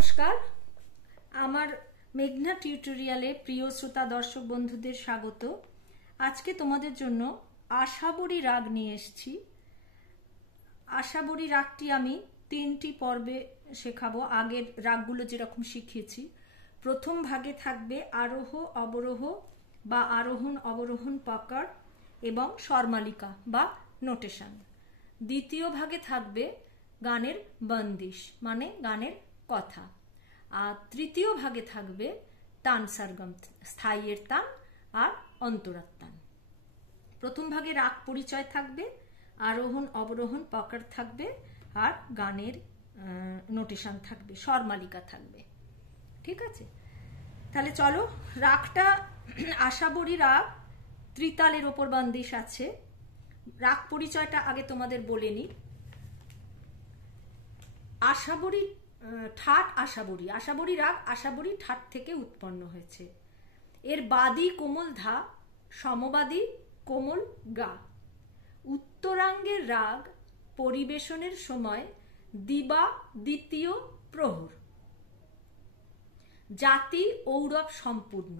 নমস্কার, আমার মেঘনা টিউটোরিয়ালে প্রিয় শ্রোতা দর্শক বন্ধুদের স্বাগত। আজকে তোমাদের জন্য আশাবরী রাগ নিয়ে এসেছি। আশাবরী রাগটি আমি 3টি পর্বে শেখাবো, আগের রাগগুলো যেরকম শিখিয়েছি। প্রথম ভাগে থাকবে আরোহ অবরোহ বা আরোহণ অবরোহণ পাকার এবং স্বরমালিকা বা নোটেশন। দ্বিতীয় ভাগে থাকবে গানের বন্দিশ মানে গানের কথা। আর তৃতীয় ভাগে থাকবে তান সরগম, স্থায়ীর তান আর অন্তরার তান। প্রথম ভাগে রাগ পরিচয় থাকবে, আরোহণ অবরোহণ পাকার থাকবে আর গানের নোটেশন থাকবে, স্বরমালিকা থাকবে। ঠিক আছে, তাহলে চলো। রাগটা আশাবরী রাগ, ত্রিতালের ওপর বন্দিশ আছে। রাগ পরিচয়টা আগে তোমাদের বলে নি। আশাবরী ঠাট আশাবরী, আশাবরী রাগ আশাবরী ঠাট থেকে উৎপন্ন হয়েছে। এর বাদী কোমল ধা, সমবাদী কোমল গা। উত্তরাঙ্গের রাগ পরিবেশনের সময় দিবা দ্বিতীয় প্রহর। জাতি ঔরব সম্পূর্ণ।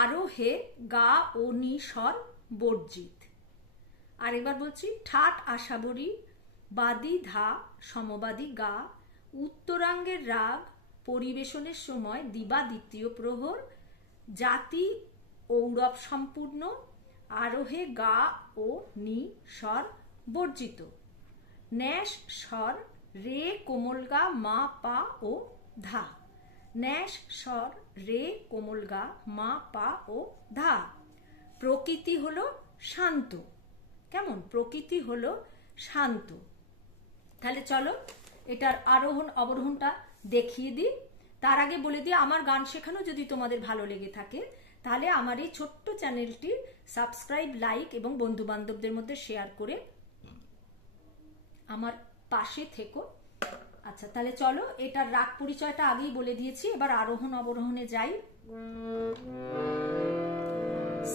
আরোহে গা ও নি স্বর বর্জিত। আরেকবার বলছি, ঠাট আশাবরী, বাদী ধা, সমবাদী গা। উত্তরাঙ্গের রাগ পরিবেশনের সময় দিবা দ্বিতীয় প্রহর। জাতি ঔরব সম্পূর্ণ। আরোহে গা ও নি স্বর বর্জিত। ন্যাস স্বর রে কোমল গা মা পা ও ধা। ন্যাস স্বর রে কোমল গা মা পা ও ধা। প্রকৃতি হলো শান্ত। কেমন? প্রকৃতি হলো শান্ত। তাহলে চলো এটার আরোহণ অবরোহণটা দেখিয়ে দিই। তার আগে বলে দিই, আমার গান শেখানো যদি তোমাদের ভালো লেগে থাকে তাহলে আমার এই ছোট্ট চ্যানেলটি সাবস্ক্রাইব, লাইক এবং বন্ধু বান্ধবদের মধ্যে শেয়ার করে আমার পাশে থেকো। আচ্ছা, তাহলে চলো, এটার রাগ পরিচয়টা আগেই বলে দিয়েছি, এবার আরোহণ অবরোহণে যাই।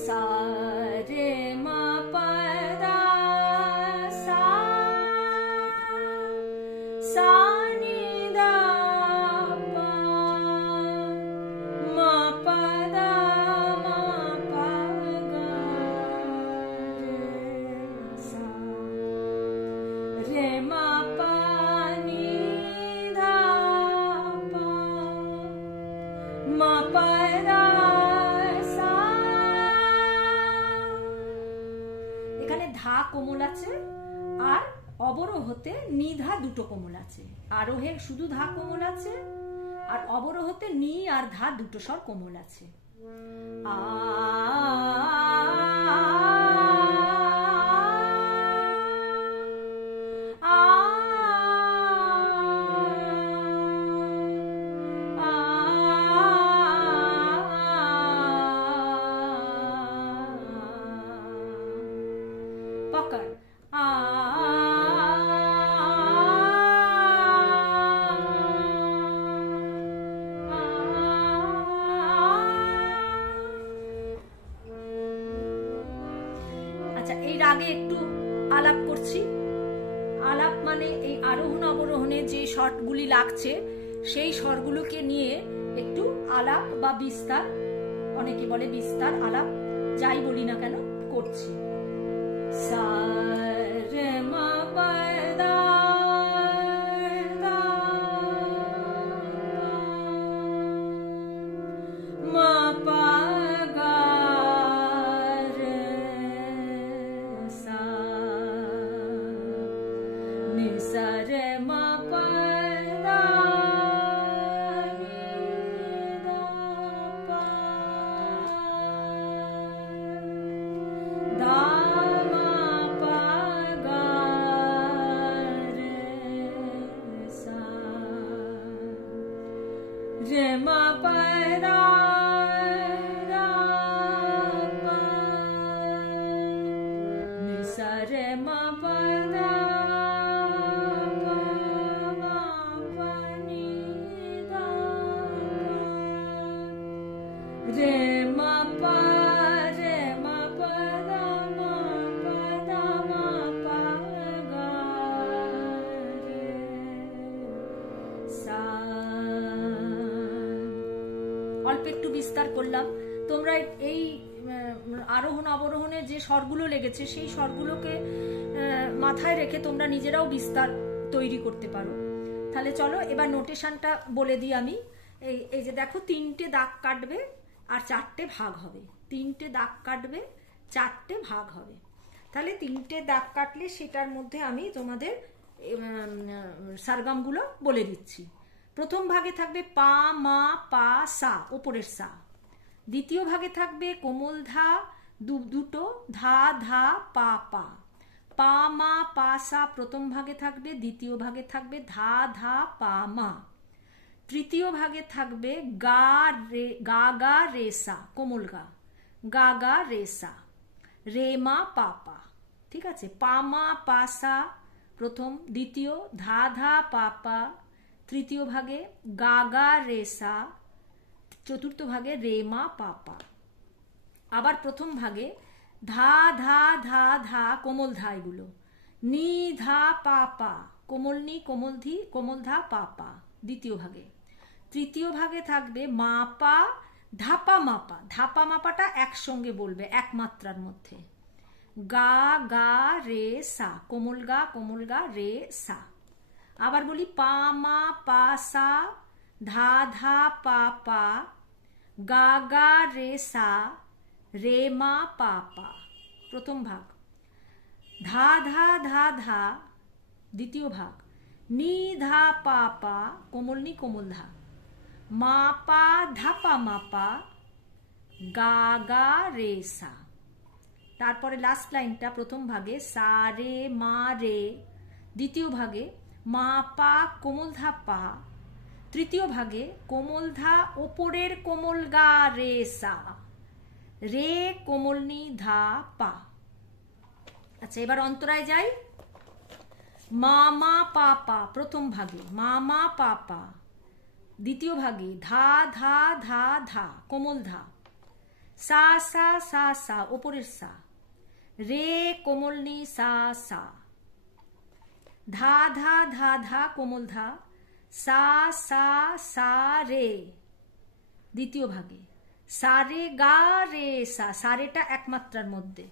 সা রে মা পা দা, সা সা নি দা পা, মা পা দা মা পা গা রে সা, রে মা পা নি ধা পা, মা পা দা সা। এখানে ধা কোমল আছে আর অবরোহতে নিধা দুটো কোমল আছে। আরোহে শুধু ধা কোমল আছে আর অবরোহতে নি আর ধা দুটো স্বর কোমল আছে। আ পকড় আ। আচ্ছা, এই রাগে একটু আলাপ করছি। আলাপ মানে এই আরোহণ অবরোহণে যে স্বরগুলি লাগছে সেই স্বরগুলোকে নিয়ে একটু আলাপ বা বিস্তার, অনেকে বলে বিস্তার, আলাপ যাই বলি না কেন করছি। সা রে মা পা দা দা, মা পা গা রে সা, নি সা রে মা পা দা নি দা পা, দা মা পা গা রে সা, রে মা পা দা দা পা, নি সা রে মা পা দা পা, মা পা নি দা পা, রে মা পা, রে মা পা দা মা পা দা মা পা গা রে সা। অল্প একটু বিস্তার করলাম। তোমরা এই আরোহণ অবরোহণে যে স্বরগুলো লেগেছে সেই স্বরগুলোকে মাথায় রেখে তোমরা নিজেরাও বিস্তার তৈরি করতে পারো। তাহলে চলো এবার নোটেশনটা বলে দিই আমি। এই যে দেখো, 3টে দাগ কাটবে আর 4টে ভাগ হবে। 3টে দাগ কাটবে, 4টে ভাগ হবে। তাহলে 3টে দাগ কাটলে সেটার মধ্যে আমি তোমাদের সারগামগুলো বলে দিচ্ছি। প্রথম ভাগে থাকবে পা মা পা সা, ওপরের সা। দ্বিতীয় ভাগে থাকবে কোমল ধা, দুটো ধা ধা পা পা। পা মা পা সা প্রথম ভাগে থাকবে, দ্বিতীয় ভাগে থাকবে ধা ধা পা মা। তৃতীয় ভাগে থাকবে গা রে, গা গা রে সা, কোমল গা, গা গা রে সা, রে মা পা পা। ঠিক আছে, পা মা পা সা প্রথম, দ্বিতীয় ধা ধা পা পা, তৃতীয় ভাগে গা গা রে সা, চতুর্থ ভাগে রে মা পা পা। আবার প্রথম ভাগে ধা ধা ধা ধা, কোমল ধা এগুলো, নি ধা পা পা, কোমল নি কোমল ধি কোমল ধা পা পা দ্বিতীয় ভাগে। তৃতীয় ভাগে থাকবে মা পা ধাপা মাপা, ধাপা মাপাটা একসঙ্গে বলবে এক মাত্রার মধ্যে, গা গা রে সা, কোমল গা রে সা। আবার বলি পা মা পা সা, ধা ধা পা পা, গা গা রে সা, রে মা পা পা প্রথম ভাগ। ধা ধা ধা ধা দ্বিতীয় ভাগ, নি ধা পা পা, কোমল নি কোমল ধা, মা পা ধাপা মাপা, গা গা রে সা। তারপরে লাস্ট লাইনটা প্রথম ভাগে সা রে মা রে, দ্বিতীয় ভাগে মা পা কোমল ধা পা, তৃতীয় ভাগে কোমল ধা ওপরের কোমল গা রে সা, রে কোমল নি ধা পা। আচ্ছা, এবার অন্তরায় যাই। মা মা পা পা প্রথম ভাগে, মা মা পা পা, দ্বিতীয় ভাগে ধা ধা ধা ধা, কোমল ধা, সা সা সা সা ওপরের সা, রে কোমল নি সা সা, ধা ধা ধা ধা কোমল ধা, সা সা সা রে দ্বিতীয় ভাগে, সা রে গা রে সা, সা রেটা একমাত্রার মধ্যে,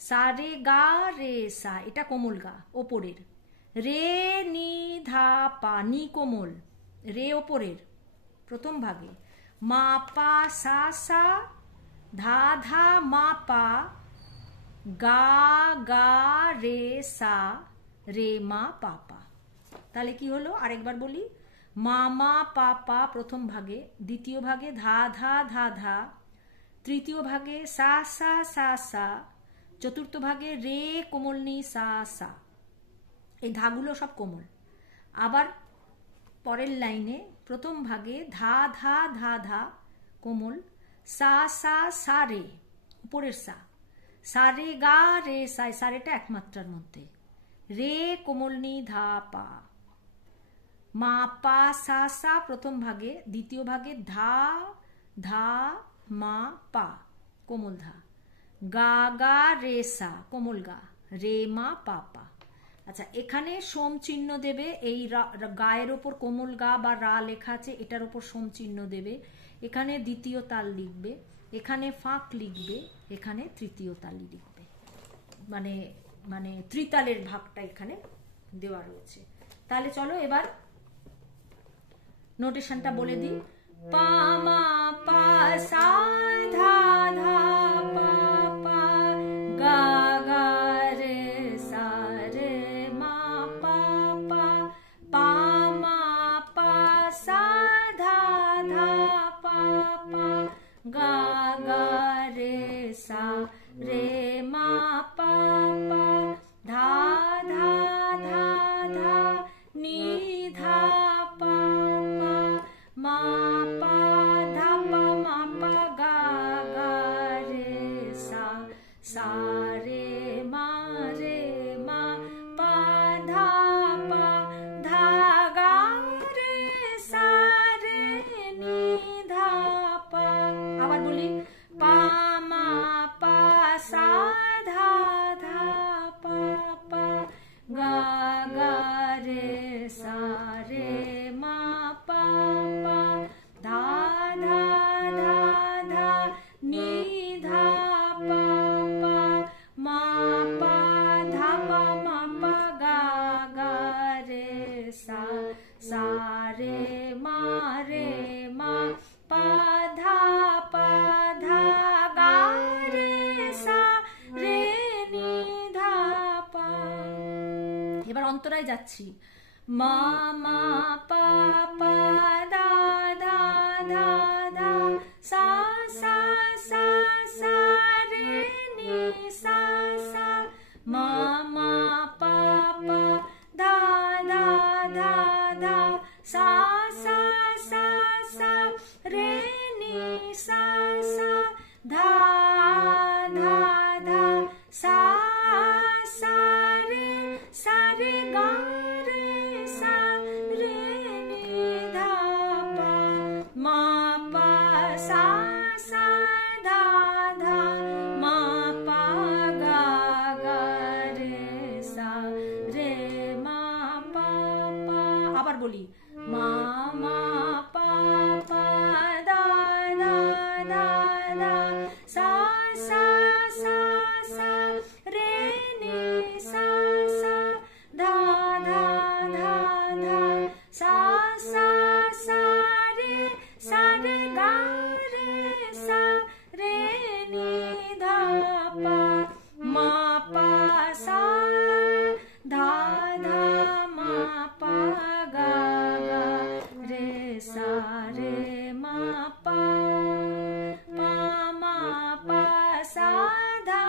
সা রে গা রে সা এটা কোমল গা ওপরের, রে নি ধা পা, নি কোমল, রে ওপরের প্রথম ভাগে, মা পা সা সা, ধা ধা মা পা, গা গা রে সা, রে মা পা পা। তাহলে কি হলো আরেকবার বলি। মা মা পা পা প্রথম ভাগে, দ্বিতীয় ভাগে ধা ধা ধা ধা, তৃতীয় ভাগে সা সা সা সা, চতুর্থ ভাগে রে কোমল নি সা সা। এই ধাগুলো সব কোমল। আবার পরের লাইনে প্রথম ভাগে ধা ধা ধা ধা কোমল, সা সা সা রে উপরের সা, সা রে গা রে সা, সা রেটা একমাত্রার মধ্যে, রে কোমল নি ধা পা, মা পা সা সা প্রথম ভাগে, দ্বিতীয় ভাগে ধা ধা মা পা কোমল ধা, গা গা রে সা কোমল গা, রে মা পা পা। আচ্ছা, এখানে সোম চিহ্ন দেবে, এই গায়ের ওপর কোমল গা বা রা লেখা আছে এটার ওপর সোম চিহ্ন দেবে, এখানে দ্বিতীয় তাল লিখবে, এখানে ফাঁক লিখবে, এখানে তৃতীয় তালি লিখবে, মানে মানে ত্রিতালের ভাগটা এখানে দেওয়া রয়েছে। তাহলে চলো এবার নোটেশনটা বলে দিই। পা মা পা সা ধা ধা পা পা, গা গা রে সা রে মা পা পা, পা মা পা সা ধা ধা পা পা, গা গা রে সা রে মা পা পা, ধা ধা ধা ধা নি ধা পা পা, মা পা ধা পা মা পা, গা গা রে সা, সা রে মা পা, ধা পা ধা গা রে সা রে নি ধা পা। আবার বলি, পা মা পা রে মা পা ধা গা রে সা রে নি ধা পা। এবার অন্তরায় যাচ্ছি, মা পা দা ধা সা সা রে নি সা মা পা দা সা রে নি সা ধা সা রে গা রে সা রে নি ধা পা মা পা সা ধা মা পা গা রে সা রে মা পা। আবার বলি, মা পা দা সা রে নি সা ধা সা রে গা রে সা রে নি ধা পা মা পা সা ধা মা পা গা রে সা রে মা পা মা পা সা ধা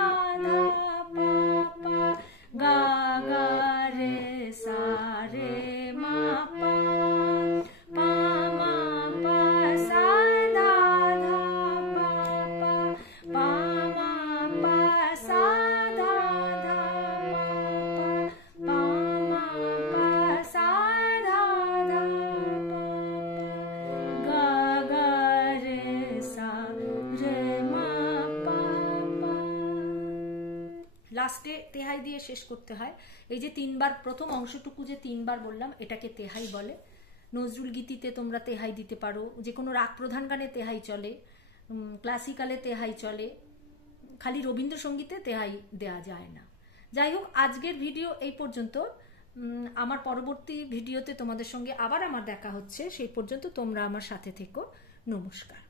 পা গা রে সা রে মা পা মা পা সা ধা পা মা পা সা ধা পা মা পা সা ধা গা রে সা রে মা পা। লাস্টে তেহাই দিয়ে শেষ করতে হয়। এই যে তিনবার, প্রথম অংশটুকু যে তিনবার বললাম, এটাকে তেহাই বলে। নজরুল গীতিতে তোমরা তেহাই দিতে পারো, যে কোনো রাগ প্রধান গানে তেহাই চলে, ক্লাসিক্যালে তেহাই চলে, খালি রবীন্দ্রসঙ্গীতে তেহাই দেয়া যায় না। যাই হোক, আজকের ভিডিও এই পর্যন্ত। আমার পরবর্তী ভিডিওতে তোমাদের সঙ্গে আবার আমার দেখা হচ্ছে। সেই পর্যন্ত তোমরা আমার সাথে থেকো। নমস্কার।